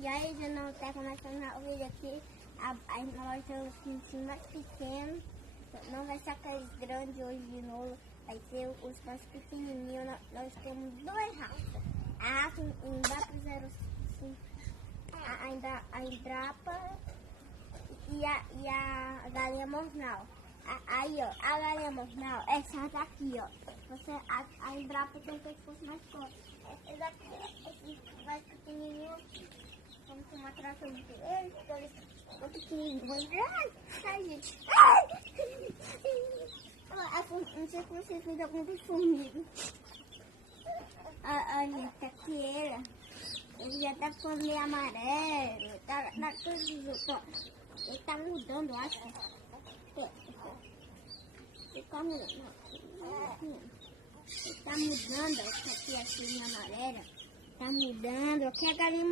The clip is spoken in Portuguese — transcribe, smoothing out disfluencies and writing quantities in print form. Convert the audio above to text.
E aí, já não está começando a vídeo aqui. Nós temos pintinhos mais pequenos. Não vai ser aqueles grandes hoje de novo. Vai ser os mais pequenininhos. Nós temos duas raças. A raça embrapa051. A embrapa e a galinha mornal. Aí, ó, a galinha mornal, essa daqui, ó. A embrapa tem um pescoço mais forte. Essa daqui, esse mais pequenininho. Vamos tomar tração de ele, o pequenininho. Ai, gente. Não sei se vocês viram algumas formigas. Olha, tá aqui ele já tá ficando meio amarelo. Tá todos os outros. Ele tá mudando, acho. Ele tá mudando. Ele tá mudando, aqui assim, amarela. Tá mudando. Aqui a galinha